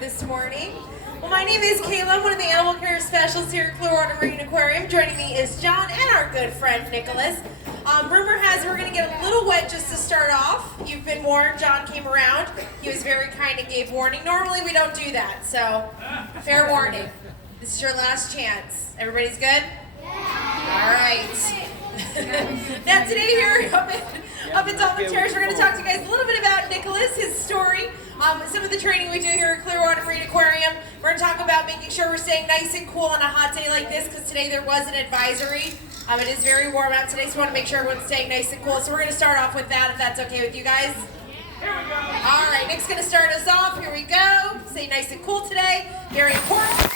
this morning. Well, my name is Kayla. I'm one of the animal care specialists here at Clearwater Marine Aquarium. Joining me is John and our good friend Nicholas. Rumor has it we're going to get a little wet just to start off. You've been warned. John came around. He was very kind and gave warning. Normally we don't do that, so fair warning. This is your last chance. Everybody's good? All right. Now today here up in Dolphin Terrace, we're going to talk to you guys a little bit about Nicholas, his story, some of the training we do here at Clearwater Marine Aquarium. We're going to talk about making sure we're staying nice and cool on a hot day like this, because today there was an advisory. It is very warm out today, so we want to make sure everyone's staying nice and cool. So we're going to start off with that, if that's okay with you guys. Here we go. All right, Nick's going to start us off. Here we go. Stay nice and cool today. Very important.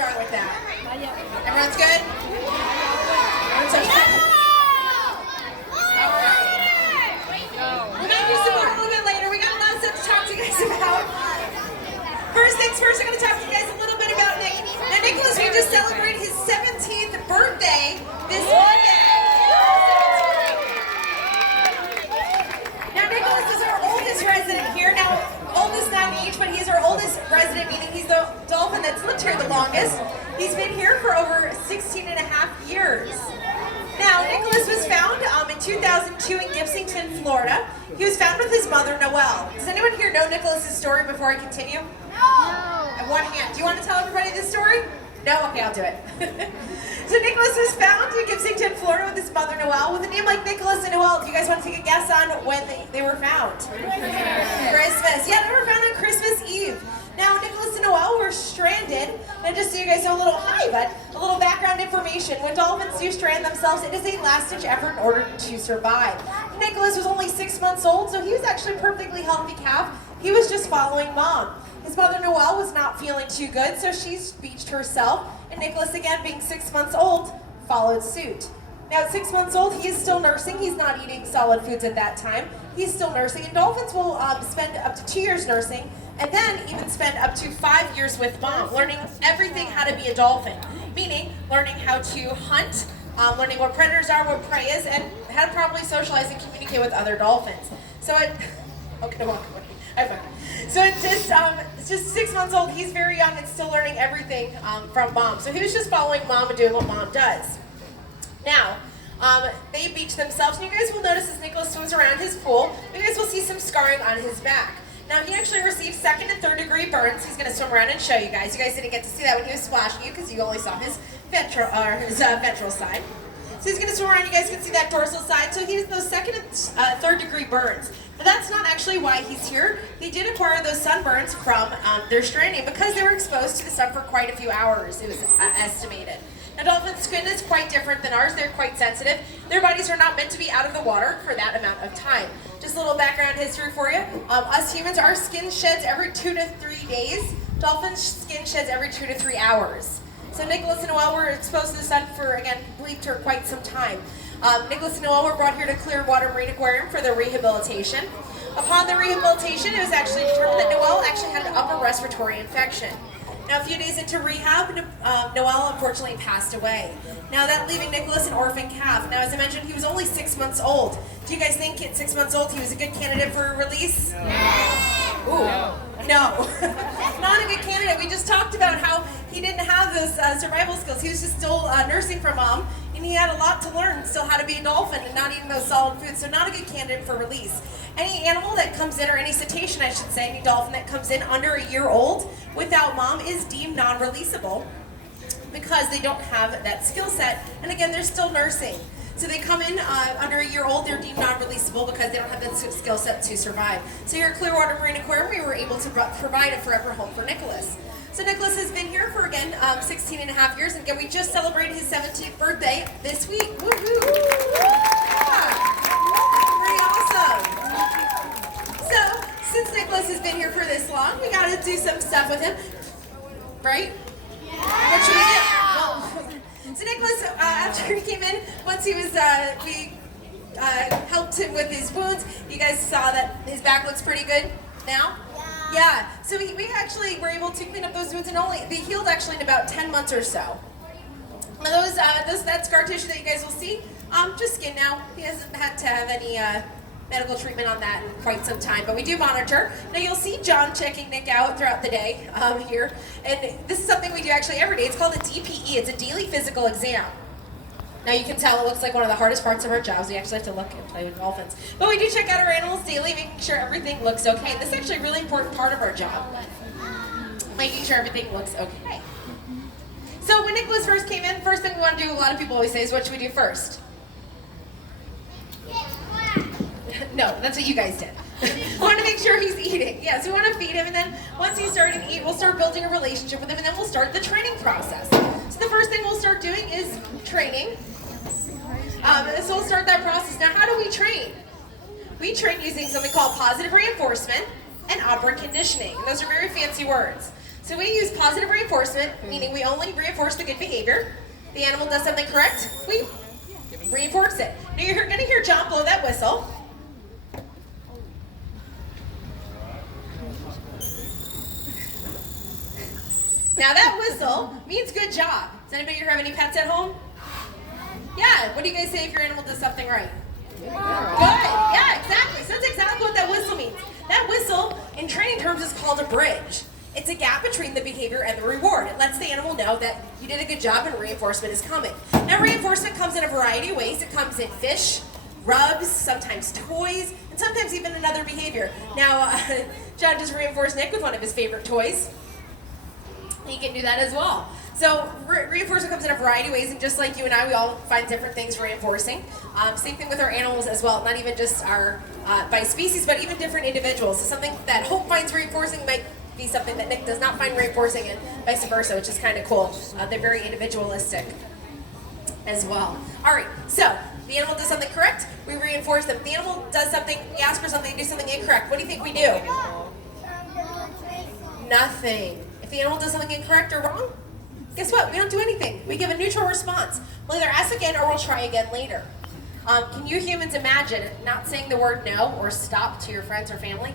Very good. Everyone's good? Everyone's okay? Alright. We're going to do some more a little bit later. We got a lot of stuff to talk to you guys about. First things first, I'm going to talk to you guys a little bit about Nick. Now, Nicholas, we just celebrated his 17th birthday this Monday. Now, Nicholas is our oldest resident here. Now, oldest not in age, but he's our oldest resident, meaning he's the dolphin that's lived here the longest. He's been here for over 16 and a half years. Now, Nicholas was found in 2002 in Gibsonton, Florida. He was found with his mother, Noelle. Does anyone here know Nicholas's story before I continue? No. At one hand. Do you want to tell everybody this story? No? Okay, I'll do it. So Nicholas was found in Gibsonton, Florida with his mother, Noelle. With a name like Nicholas and Noelle, do you guys want to take a guess on when they were found? Christmas. Yeah, they were found on Christmas Eve. Now, Nicholas and Noelle were stranded. Now, just so you guys know a little background information. When dolphins do strand themselves, it is a last-ditch effort in order to survive. Nicholas was only 6 months old, so he was actually a perfectly healthy calf. He was just following mom. His mother, Noelle, was not feeling too good, so she beached herself. And Nicholas, again, being 6 months old, followed suit. Now, at 6 months old, he is still nursing. He's not eating solid foods at that time. He's still nursing, and dolphins will spend up to 2 years nursing, and then even spend up to 5 years with mom, learning everything how to be a dolphin, meaning learning how to hunt, learning what predators are, what prey is, and how to properly socialize and communicate with other dolphins. So okay, walk away. So it's just 6 months old. He's very young and still learning everything from mom. So he was just following mom and doing what mom does. Now, they beach themselves, and you guys will notice as Nicholas swims around his pool, you guys will see some scarring on his back. Now, he actually received 2nd and 3rd degree burns. He's going to swim around and show you guys. You guys didn't get to see that when he was splashing you because you only saw his ventral side. So he's going to swim around. You guys can see that dorsal side. So he has those 2nd and 3rd degree burns. But that's not actually why he's here. They did acquire those sunburns from their stranding because they were exposed to the sun for quite a few hours, it was estimated. Now, dolphins' skin is quite different than ours. They're quite sensitive. Their bodies are not meant to be out of the water for that amount of time. Just a little background history for you. Us humans, our skin sheds every 2 to 3 days. Dolphins' skin sheds every 2 to 3 hours. So Nicholas and Noelle were exposed to the sun for, again, believed for quite some time. Nicholas and Noelle were brought here to Clearwater Marine Aquarium for their rehabilitation. Upon the rehabilitation, it was actually determined that Noelle actually had an upper respiratory infection. Now, a few days into rehab, Noelle unfortunately passed away. Now, that leaving Nicholas an orphan calf. Now, as I mentioned, he was only 6 months old. Do you guys think at 6 months old he was a good candidate for release? No. Ooh. No. Not a good candidate. We just talked about how he didn't have those survival skills. He was just still nursing for mom. and he had a lot to learn still how to be a dolphin and not eating those solid foods, so not a good candidate for release. Any animal that comes in, or any cetacean I should say, any dolphin that comes in under a year old without mom is deemed non-releasable because they don't have that skill set, and again, they're still nursing. So they come in under a year old, they're deemed non-releasable because they don't have that skill set to survive. So here at Clearwater Marine Aquarium, we were able to provide a forever home for Nicholas. So Nicholas has been here for, again, 16 and a half years, and again, we just celebrated his 17th birthday this week. Woohoo! Yeah. Pretty awesome. So, since Nicholas has been here for this long, we got to do some stuff with him, right? Yeah. What should we do? Well, so Nicholas, after he came in, once he was, we helped him with his wounds. You guys saw that his back looks pretty good now? Yeah, so we actually were able to clean up those wounds, and they healed actually in about 10 months or so. Now that scar tissue that you guys will see, just skin now. He hasn't had to have any medical treatment on that in quite some time, but we do monitor. Now you'll see John checking Nick out throughout the day here, and this is something we do actually every day. It's called a DPE, it's a daily physical exam. Now you can tell it looks like one of the hardest parts of our jobs. We actually have to look and play with dolphins. But we do check out our animals daily, making sure everything looks okay. And this is actually a really important part of our job, making sure everything looks okay. So when Nicholas first came in, first thing we want to do, a lot of people always say, is what should we do first? No, that's what you guys did. We want to make sure he's eating. Yes, we want to feed him, and then once he's starting to eat, we'll start building a relationship with him, and then we'll start the training process. So the first thing we'll start doing is training. So we'll start that process. Now, how do we train? We train using something called positive reinforcement and operant conditioning. And those are very fancy words. So we use positive reinforcement, meaning we only reinforce the good behavior. The animal does something correct, we reinforce it. Now you're going to hear John blow that whistle. Now that whistle means good job. Does anybody here have any pets at home? Yeah, what do you guys say if your animal does something right? Good, yeah, exactly. So that's exactly what that whistle means. That whistle, in training terms, is called a bridge. It's a gap between the behavior and the reward. It lets the animal know that you did a good job and reinforcement is coming. Now reinforcement comes in a variety of ways. It comes in fish, rubs, sometimes toys, and sometimes even another behavior. Now, John just reinforced Nick with one of his favorite toys. He can do that as well. So reinforcement comes in a variety of ways, and just like you and I, we all find different things reinforcing. Same thing with our animals as well, not even just our by species, but even different individuals. So something that Hope finds reinforcing might be something that Nick does not find reinforcing, and vice versa, which is kind of cool. They're very individualistic as well. All right, so the animal does something correct, we reinforce them. If the animal does something, we ask for something, do something incorrect. What do you think we do? Nothing. If the animal does something incorrect or wrong, guess what? We don't do anything. We give a neutral response. We'll either ask again or we'll try again later. Can you humans imagine not saying the word no or stop to your friends or family?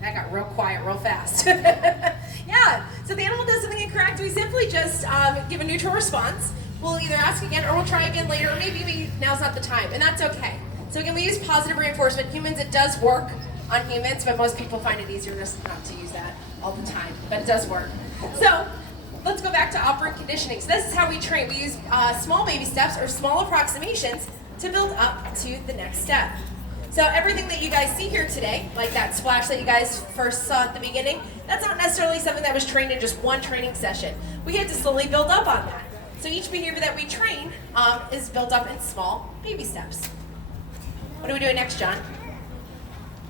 That got real quiet real fast. Yeah, so if the animal does something incorrect, we simply just give a neutral response. We'll either ask again or we'll try again later, or maybe now's not the time, and that's okay. So again, we use positive reinforcement. Humans, it does work on humans, but most people find it easier just not to use that all the time, but it does work. So let's go back to operant conditioning. So this is how we train. We use small baby steps or small approximations to build up to the next step. So everything that you guys see here today, like that splash that you guys first saw at the beginning, that's not necessarily something that was trained in just one training session. We had to slowly build up on that. So each behavior that we train is built up in small baby steps. What are we doing next, John?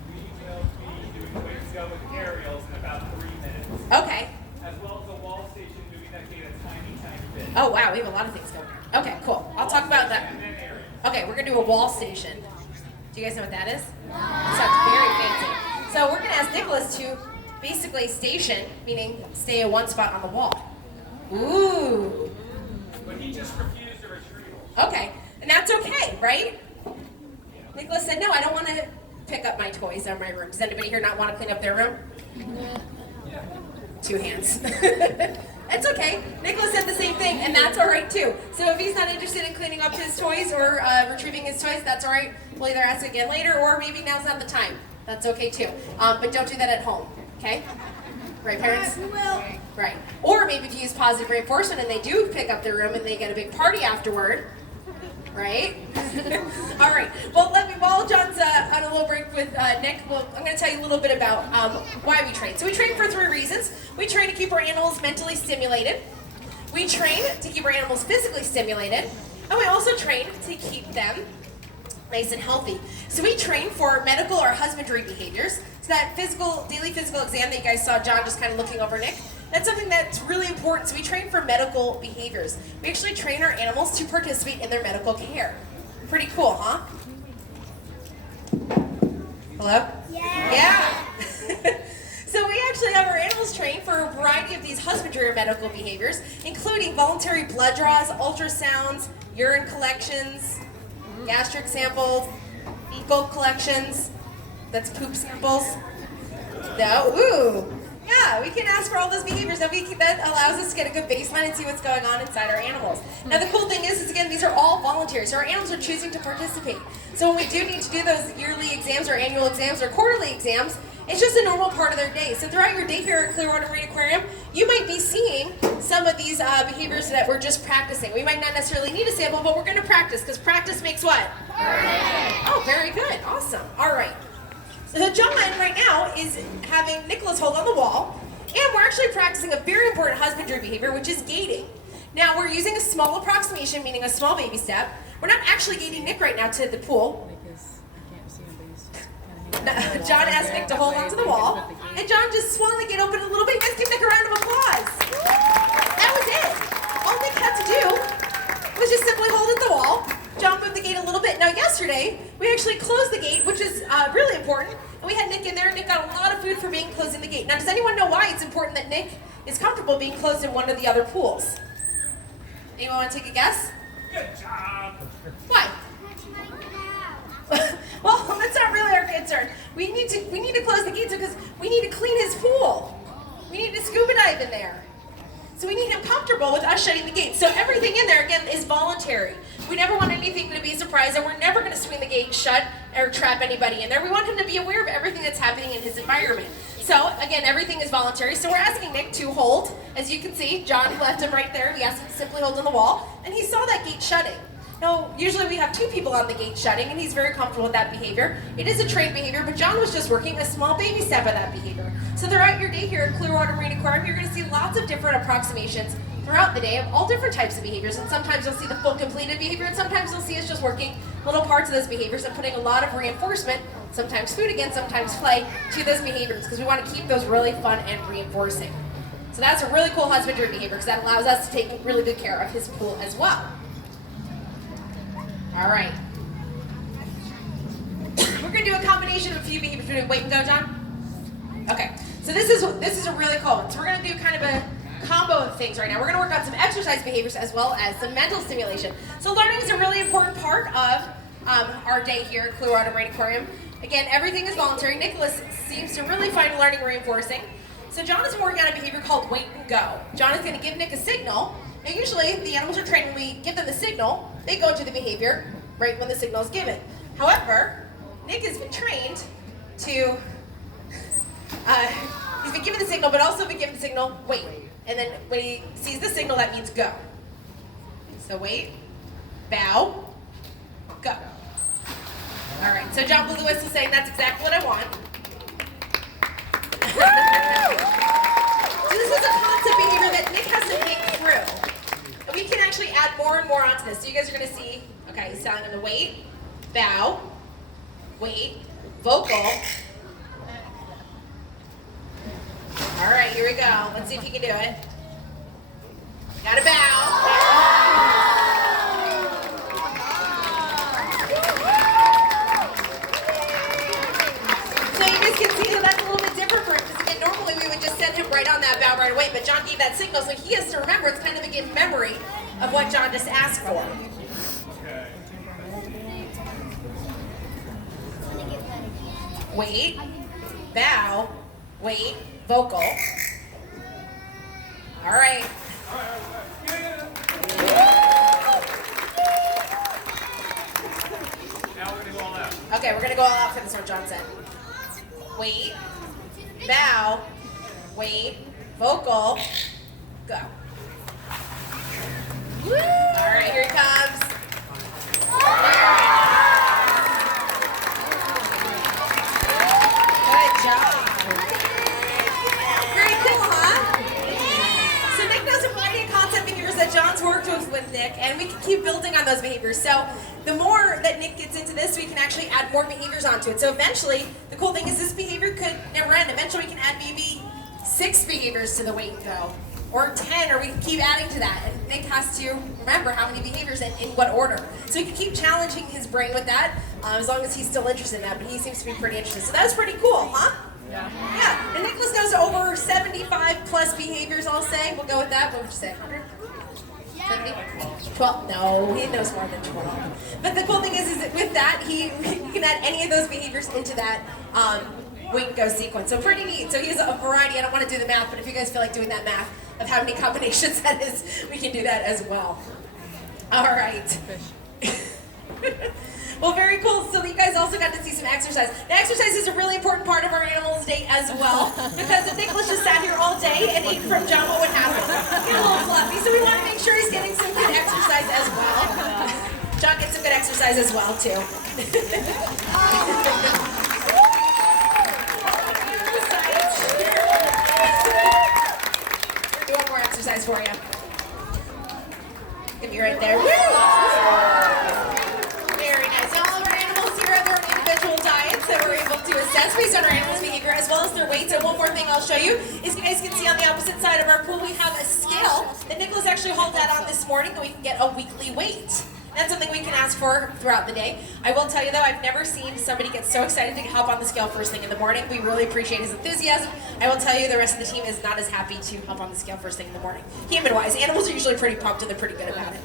We will be doing quick go with aerials in about 3 minutes. Okay. As well as a wall station moving that gate a tiny, tiny bit. Oh wow, we have a lot of things going on. Okay, cool. I'll talk about that. And then aerials. Okay, we're gonna do a wall station. Do you guys know what that is? It sounds very fancy. So we're gonna ask Nicholas to basically station, meaning stay at one spot on the wall. Ooh. But he just refused a retrieval. Okay, and that's okay, right? Nicholas said, no, I don't want to pick up my toys in my room. Does anybody here not want to clean up their room? Yeah. 2 hands. It's okay. Nicholas said the same thing, and that's all right too. So if he's not interested in cleaning up his toys or retrieving his toys, that's all right. We'll either ask again later, or maybe now's not the time. That's okay too. But don't do that at home, okay? Right, parents? We will. Right. Or maybe if you use positive reinforcement and they do pick up their room and they get a big party afterward. Right? All right. Well, while John's on a little break with Nick, I'm going to tell you a little bit about why we train. So we train for 3 reasons. We train to keep our animals mentally stimulated. We train to keep our animals physically stimulated. And we also train to keep them nice and healthy. So we train for medical or husbandry behaviors. So that daily physical exam that you guys saw John just kind of looking over Nick, that's something that's really important. So we train for medical behaviors. We actually train our animals to participate in their medical care. Pretty cool, huh? Hello? Yeah. So we actually have our animals trained for a variety of these husbandry or medical behaviors, including voluntary blood draws, ultrasounds, urine collections, gastric samples, fecal collections. That's poop samples. No, ooh. Yeah, we can ask for all those behaviors that allows us to get a good baseline and see what's going on inside our animals. Now the cool thing is again, these are all voluntary, so our animals are choosing to participate. So when we do need to do those yearly exams or annual exams or quarterly exams, it's just a normal part of their day. So throughout your day here at Clearwater Marine Aquarium, you might be seeing some of these behaviors that we're just practicing. We might not necessarily need a sample, but we're going to practice, because practice makes what? Perfect. Oh, very good. Awesome. All right. So John right now is having Nicholas hold on the wall, and we're actually practicing a very important husbandry behavior, which is gating. Now we're using a small approximation, meaning a small baby step. We're not actually gating Nick right now to the pool. John asked Nick to hold onto the wall, and John just swung the gate open a little bit. Let's give Nick a round of applause. That was it. All Nick had to do was just simply hold at the wall. John moved the gate a little bit. Now yesterday, we actually closed the gate, which is really important, and we had Nick in there, and Nick got a lot of food for being closing the gate. Now does anyone know why it's important that Nick is comfortable being closed in one of the other pools? Anyone want to take a guess? Good job. Why? Well, that's not really our concern. We need to close the gates because we need to clean his pool. We need to scuba dive in there. So we need him comfortable with us shutting the gates. So everything in there, again, is voluntary. We never want anything to be a surprise, and we're never going to swing the gate shut or trap anybody in there. We want him to be aware of everything that's happening in his environment. So, again, everything is voluntary. So we're asking Nick to hold. As you can see, John left him right there. We asked him to simply hold on the wall, and he saw that gate shutting. Now, usually we have 2 people on the gate shutting, and he's very comfortable with that behavior. It is a trained behavior, but John was just working a small baby step of that behavior. So throughout your day here at Clearwater Marine Aquarium, you're going to see lots of different approximations throughout the day of all different types of behaviors, and sometimes you'll see the full completed behavior, and sometimes you'll see us just working little parts of those behaviors and putting a lot of reinforcement, sometimes food again, sometimes play, to those behaviors, because we want to keep those really fun and reinforcing. So that's a really cool husbandry behavior, because that allows us to take really good care of his pool as well. All right. We're going to do a combination of a few behaviors. We're going to wait and go, John? Okay. So this is a really cool one. So we're going to do kind of a combo of things right now. We're going to work on some exercise behaviors as well as some mental stimulation. So learning is a really important part of our day here at Clearwater Marine Aquarium. Again, everything is voluntary. Nicholas seems to really find learning reinforcing. So John is working on a behavior called wait and go. John is going to give Nick a signal. Now usually the animals are trained when we give them the signal, they go into the behavior right when the signal is given. However, Nick has been trained to, he's been given the signal, but also been given the signal, wait. And then when he sees the signal, that means go. So wait, bow, go. All right, so John blew the whistle saying that's exactly what I want. So this is a concept behavior that Nick has to think through. And we can actually add more and more onto this. So you guys are going to see, okay, he's telling him to wait, bow, wait, vocal. All right, here we go. Let's see if he can do it. Gotta bow. So you guys can see that that's a little bit different for him, because again, normally we would just send him right on that bow right away, but John gave that signal, so he has to remember. It's kind of a good memory of what John just asked for. Wait, bow, wait, vocal. All right. Now we're going to go all out. Okay, we're going to go all out for this one, John said. Wait, bow, Wait, vocal, go. Woo! All right, here he comes. Good job. Very cool, huh? So Nick knows a variety of concept behaviors that John's worked with Nick, and we can keep building on those behaviors. So the more that Nick gets into this, we can actually add more behaviors onto it. So eventually, the cool thing is this behavior could never end. Eventually, we can add maybe 6 behaviors to the wait and go, or 10, or we can keep adding to that. And Nick has to remember how many behaviors and in what order. So we can keep challenging his brain with that, as long as he's still interested in that, but he seems to be pretty interested. So that was pretty cool, huh? Yeah, and Nicholas knows over 75 plus behaviors, I'll say. We'll go with that. What would you say, 100? 70? 12? No, he knows more than 12. But the cool thing is that with that, you can add any of those behaviors into that wait and go sequence. So pretty neat. So he has a variety. I don't want to do the math, but if you guys feel like doing that math of how many combinations that is, we can do that as well. All right. Well, very cool. So you guys also got to see some exercise. The exercise is a really important part of our Animals Day as well, because if Nicholas just sat here all day and ate from John, what would happen? Get a little fluffy. So we want to make sure he's getting some good exercise as well. John gets some good exercise as well, too. Do one more exercise for you. Give me right there. Woo! Very nice. Now all of our animals here have their own individual diets that we're able to assess based on our animals' behavior as well as their weights. And one more thing I'll show you is you guys can see on the opposite side of our pool we have a scale that Nicholas actually hauled that on this morning, and we can get a weekly weight. That's something we can ask for throughout the day. I will tell you though, I've never seen somebody get so excited to hop on the scale first thing in the morning. We really appreciate his enthusiasm. I will tell you the rest of the team is not as happy to hop on the scale first thing in the morning. Human-wise, animals are usually pretty pumped and they're pretty good about it.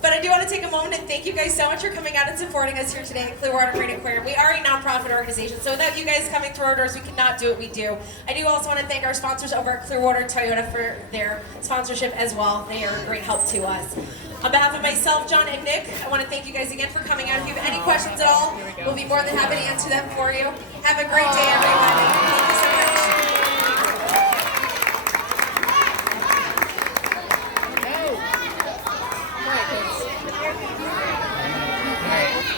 But I do want to take a moment and thank you guys so much for coming out and supporting us here today at Clearwater Marine Aquarium. We are a nonprofit organization, so without you guys coming through our doors, we could not do what we do. I do also want to thank our sponsors over at Clearwater Toyota for their sponsorship as well. They are a great help to us. On behalf of myself, John, and Nick, I want to thank you guys again for coming out. If you have any questions at all, we'll be more than happy to answer them for you. Have a great day, everybody.